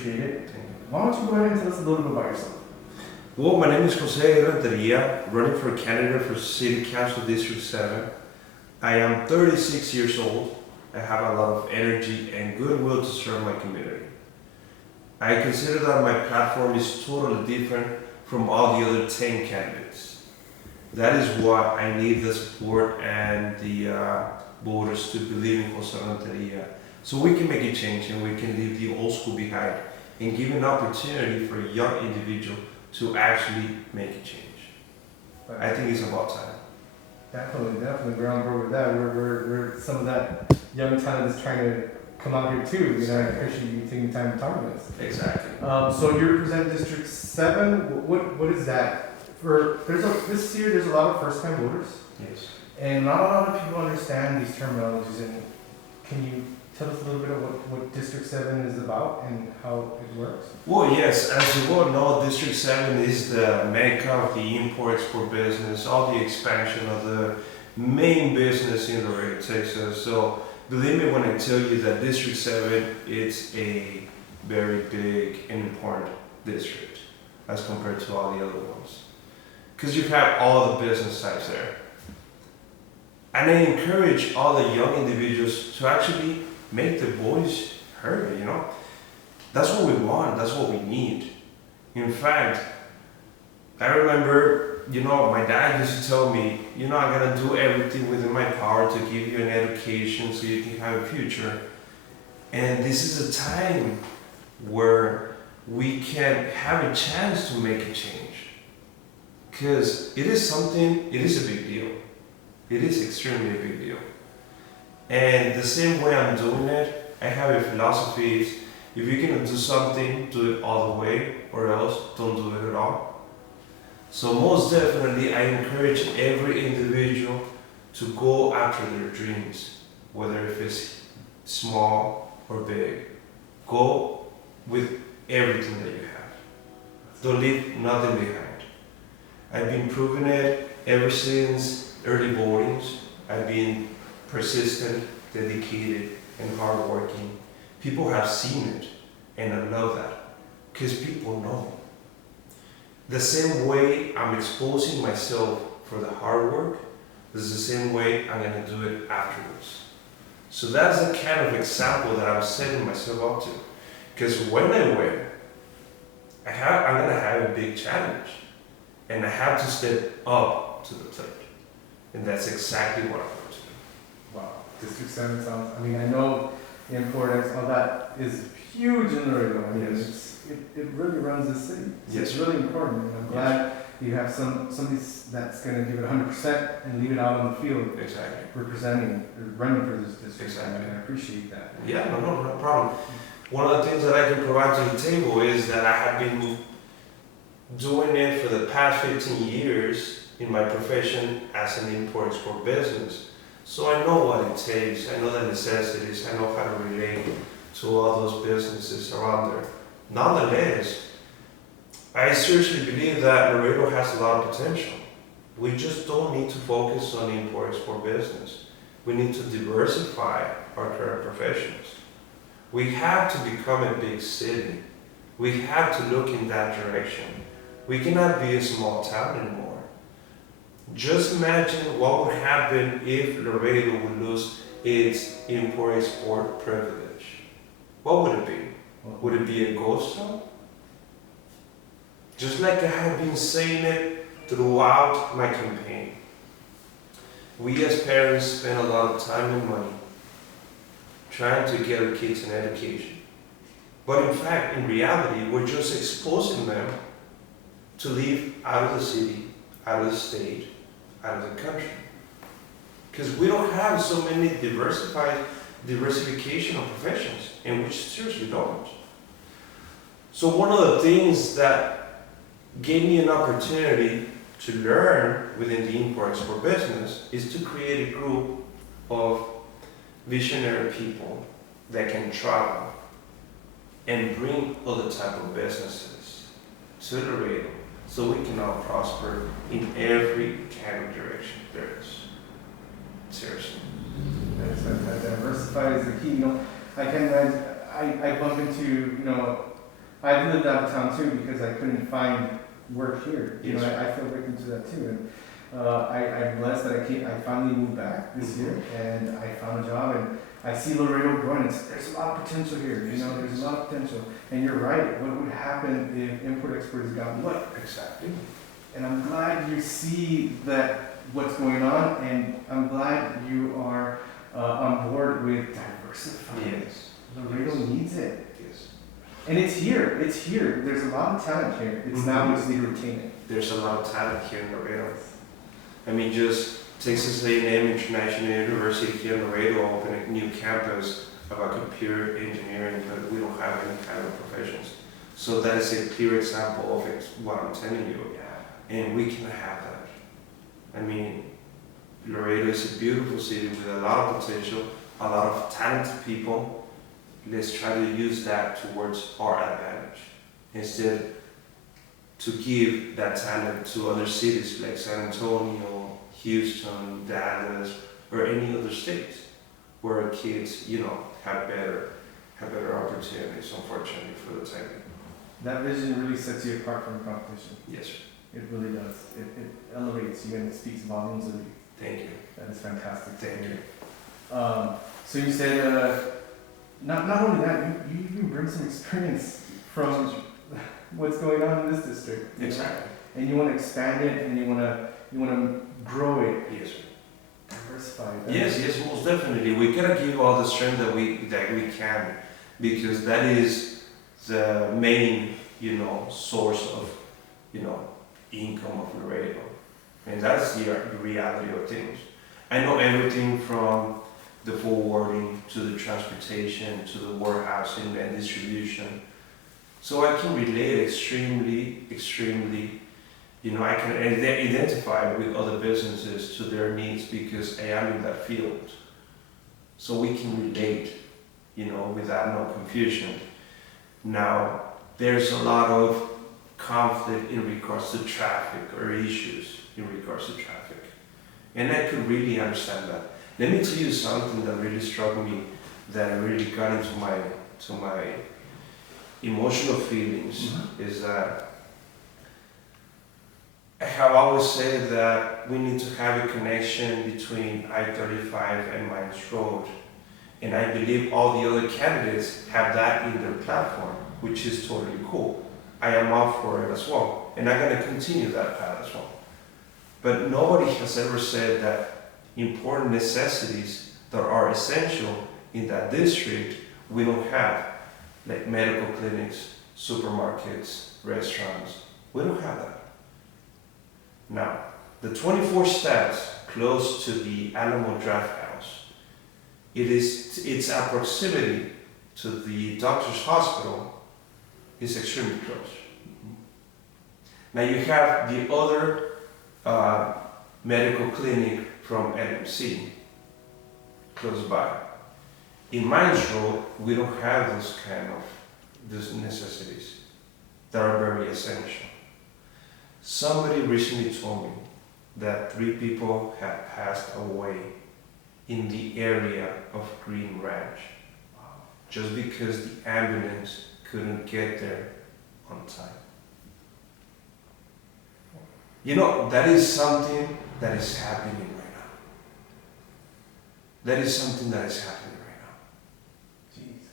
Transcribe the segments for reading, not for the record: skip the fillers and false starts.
appreciate it. Why don't you go ahead and tell us a little bit about yourself? Well, my name is Jose A Renteria, running for candidate for City Council District 7. I am 36 years old. I have a lot of energy and goodwill to serve my community. I consider that my platform is totally different from all the other 10 candidates. That is why I need the support and the voters to believe in Jose A Renteria, so we can make a change and we can leave the old school behind and give an opportunity for a young individual to actually make a change. I think it's about time. Definitely, we're on board with that. We're some of that young talent is trying to come out here too. You know, I appreciate you taking the time to talk to us. Exactly. So you represent District 7. What is that? This year there's a lot of first-time voters. Yes. And not a lot of people understand these terminologies. And can you tell us a little bit of what District 7 is about and how it works? Well, yes, as you well know, District 7 is the mecca of the import-export business, all the expansion of the main business in Laredo, Texas. So believe me when I tell you that District 7 is a very big and important district as compared to all the other ones. Because you have all the business types there. And I encourage all the young individuals to actually make their voice heard, you know. That's what we want, that's what we need. In fact, I remember, you know, my dad used to tell me, you know, I'm gonna do everything within my power to give you an education so you can have a future. And this is a time where we can have a chance to make a change. Because it is a big deal. It is extremely a big deal. And the same way I'm doing it, I have a philosophy: if you're gonna do something, do it all the way, or else don't do it at all. So most definitely, I encourage every individual to go after their dreams, whether if it's small or big. Go with everything that you have. Don't leave nothing behind. I've been proving it ever since early votings. I've been persistent, dedicated, and hardworking. People have seen it, and I love that, because people know. The same way I'm exposing myself for the hard work, is the same way I'm gonna do it afterwards. So that's the kind of example that I'm setting myself up to. Because when I win, I'm gonna have a big challenge, and I have to step up to the plate. And that's exactly what I'm going to do. Wow, District 7 sounds, I mean, I know import, all that is huge in Laredo. I mean, Yes. it really runs the city. Yes. It's really important, and I'm glad you have somebody that's going to give it 100% and leave it out on the field. Exactly. Representing, running for this district. Exactly. And I appreciate that. Yeah, no problem. One of the things that I can provide to the table is that I have been doing it for the past 15 years in my profession as an import-export business. So I know what it takes, I know the necessities, I know how to relate to all those businesses around there. Nonetheless, I seriously believe that Laredo has a lot of potential. We just don't need to focus on the import-export business. We need to diversify our current professions. We have to become a big city. We have to look in that direction. We cannot be a small town anymore. Just imagine what would happen if Laredo would lose its import-export privilege. What would it be? Would it be a ghost town? Just like I have been saying it throughout my campaign. We as parents spend a lot of time and money trying to get our kids an education. But in fact, in reality, we're just exposing them to live out of the city, out of the state, out of the country. Because we don't have so many diversification of professions, and we seriously don't. So one of the things that gave me an opportunity to learn within the import-export business is to create a group of visionary people that can travel and bring other type of businesses to Laredo so we can all prosper in every kind of direction there is. Seriously. That diversify is the key. You know, I can imagine, I bump into, you know, I've lived out of town too because I couldn't find work here. You Yes. know, I feel victim to that too. And I'm blessed that I finally moved back this Mm-hmm. year and I found a job and I see Laredo growing. There's a lot of potential here. You know, there's a lot of potential. And you're right. What would happen if import-exporters got what? Exactly. And I'm glad you see that what's going on, and I'm glad you are on board with diversifying. Yes. Laredo needs it. Yes. And it's here. It's here. There's a lot of talent here. It's now Mhm. we just need to retain it. There's a lot of talent here in Laredo. I mean, just Texas A&M International University here in Laredo opened a new campus about computer engineering, but we don't have any kind of professions. So that is a clear example of it, what I'm telling you. And we can have that. I mean, Laredo is a beautiful city with a lot of potential, a lot of talented people. Let's try to use that towards our advantage instead to give that talent to other cities like San Antonio, Houston, Dallas, or any other states where kids, have better opportunities, unfortunately, for the time being. That vision really sets you apart from the competition. Yes, sir. It really does. It elevates you and it speaks volumes of you. Thank you. That is fantastic. to Thank hear. you. So you said, not only that, you even bring some experience from what's going on in this district. you know? Exactly. And you want to expand it and you want to grow it, Yes, sir. diversify it. Yes, most definitely. We gotta give all the strength that we can, because that is the main, source of, income of Laredo, and that's the reality of things. I know everything from the forwarding to the transportation to the warehousing and distribution, so I can relate extremely. I can identify with other businesses to their needs because I am in that field. So we can relate, without no confusion. Now, there's a lot of conflict in regards to traffic or issues in regards to traffic. And I could really understand that. Let me tell you something that really struck me, that really got into my emotional feelings, is that I have always said that we need to have a connection between I-35 and Mines Road. And I believe all the other candidates have that in their platform, which is totally cool. I am up for it as well. And I'm going to continue that path as well. But nobody has ever said that important necessities that are essential in that district, we don't have, like medical clinics, supermarkets, restaurants. We don't have that. Now, the 24 steps close to the Alamo Draft House, its proximity to the doctor's hospital is extremely close. Now you have the other medical clinic from LMC close by. In Mines Road, we don't have those necessities that are very essential. Somebody recently told me that 3 people have passed away in the area of Green Ranch just because the ambulance couldn't get there on time. That is something that is happening right now. That is something that is happening right now. Jeez.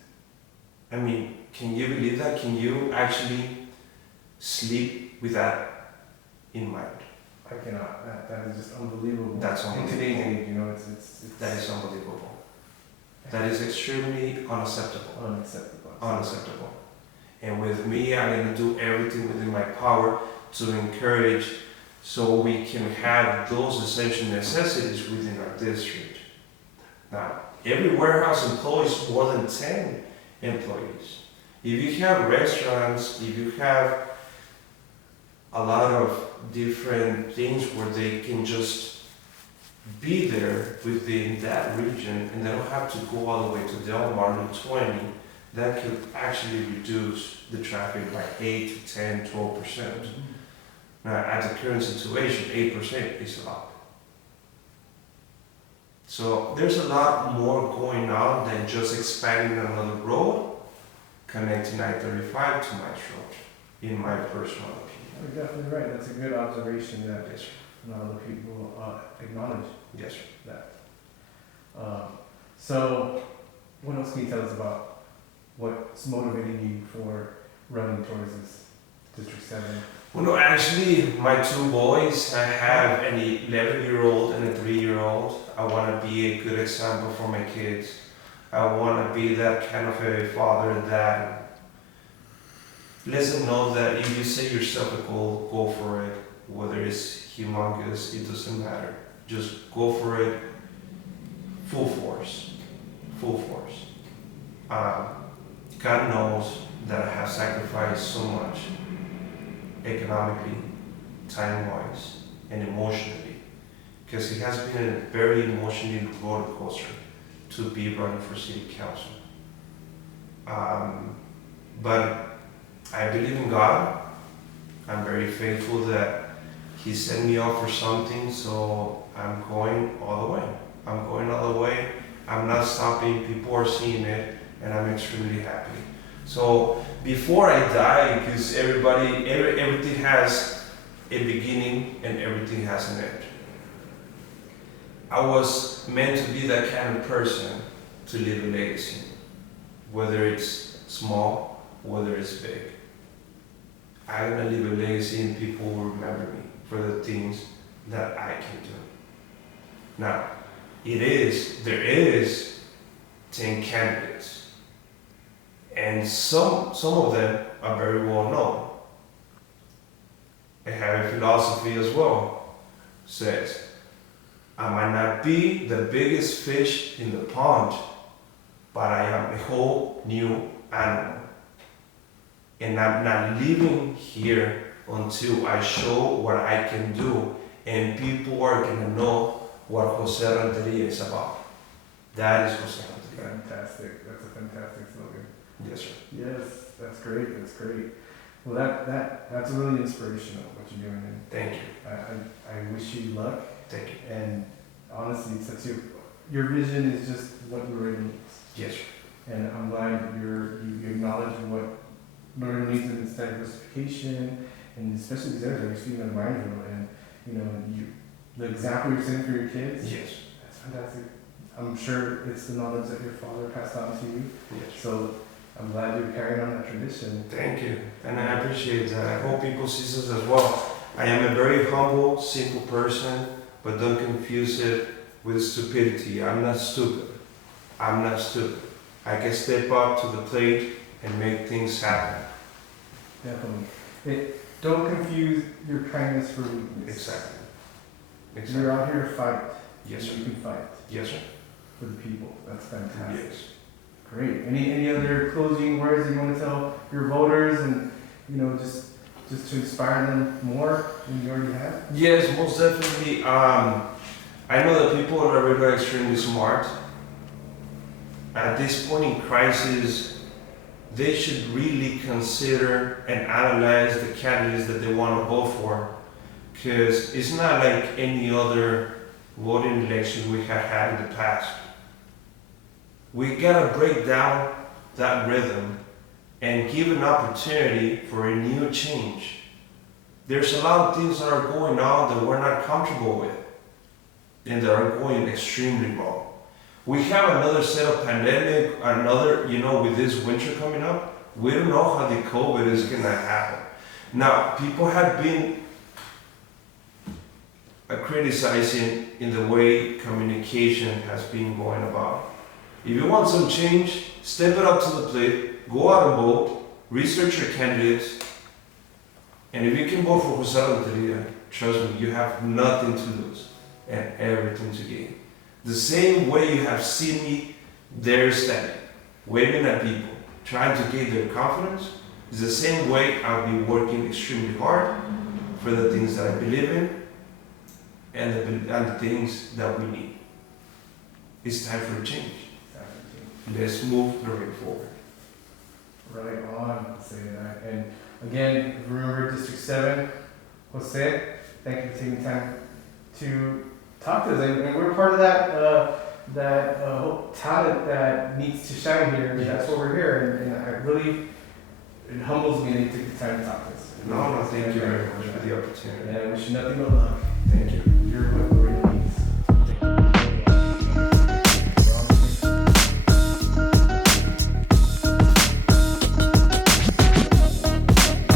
I mean, can you believe that? Can you actually sleep with that in mind? I cannot. That is just unbelievable. That's unbelievable. In today's age, it's That is unbelievable. That is extremely unacceptable. Unacceptable. And with me, I'm going to do everything within my power to encourage so we can have those essential necessities within our district. Now, every warehouse employs more than 10 employees. If you have restaurants, if you have a lot of different things where they can just be there within that region and they don't have to go all the way to Del Mar Route 20, that could actually reduce the traffic by 8 to 10, 12%. Now, at the current situation, 8% is a lot. So there's a lot more going on than just expanding another road connecting I-35 to Maestro, in my personal opinion. You're definitely right. That's a good observation that Yes, sir. not other people acknowledge Yes, sir. that. So, what else can you tell us about what's motivating you for running towards this District 7? Well, no, actually, my two boys, I have an 11-year-old and a 3-year-old. I want to be a good example for my kids. I want to be that kind of a father that lets them know that if you set yourself a goal, go for it. Whether it's humongous, it doesn't matter. Just go for it, full force, full force. God knows that I have sacrificed so much, economically, time-wise, and emotionally, because it has been a very emotional roller coaster to be running for city council. But I believe in God. I'm very faithful that He set me up for something, so I'm going all the way. I'm going all the way. I'm not stopping. People are seeing it, and I'm extremely happy. So before I die, because everything has a beginning and everything has an end. I was meant to be that kind of person to leave a legacy, whether it's small, whether it's big. I'm gonna leave a legacy and people will remember me for the things that I can do. Now, there is 10 candidates, and some of them are very well known. They have a philosophy as well. Says, I might not be the biggest fish in the pond, but I am a whole new animal. And I'm not leaving here until I show what I can do, and people are gonna know what Jose Renteria is about. That is Jose Renteria. Fantastic. That's a fantastic slogan. Yes, sir. Yes, that's great. That's great. Well, that's really inspirational what you're doing. And Thank you. I wish you luck. Thank you. And honestly, since your vision is just what Laredo needs. Yes, sir. And I'm glad you acknowledge what Laredo needs in its diversification, and especially these areas like you're speaking of Mineville, and the example you're setting for your kids. Yes. That's fantastic. I'm sure it's the knowledge that your father passed on to you. Yes. So I'm glad you're carrying on that tradition. Thank you. And I appreciate that. I hope people see this as well. I am a very humble, simple person, but don't confuse it with stupidity. I'm not stupid. I'm not stupid. I can step up to the plate and make things happen. Definitely. Don't confuse your kindness for weakness. Exactly. You're out here to fight. Yes, sir. You can fight Yes, sir. for the people. That's fantastic. Yes. Great. Any other closing words that you want to tell your voters, and just to inspire them more than you already have? Yes, most definitely. I know that people are really extremely smart. At this point in crisis, they should really consider and analyze the candidates that they want to vote for, because it's not like any other voting election we have had in the past. We gotta break down that rhythm and give an opportunity for a new change. There's a lot of things that are going on that we're not comfortable with, and that are going extremely wrong. We have another set of pandemic, with this winter coming up, we don't know how the COVID is gonna happen. Now, people have been criticizing in the way communication has been going about. If you want some change, step it up to the plate, go out and vote, research your candidates, and if you can vote for Jose Renteria, trust me, you have nothing to lose and everything to gain. The same way you have seen me there standing, waving at people, trying to gain their confidence, is the same way I'll be working extremely hard for the things that I believe in and the things that we need. It's time for a change. Let's move the way forward. Right on, saying that. And again, remember District 7, Jose, thank you for taking time to talk to us. And we're part of that talent that needs to shine here. And that's what we're here. And I really really, it humbles me that you took the time to talk to us. No, thank you very much for the opportunity. And I wish you nothing but luck. Thank you. You're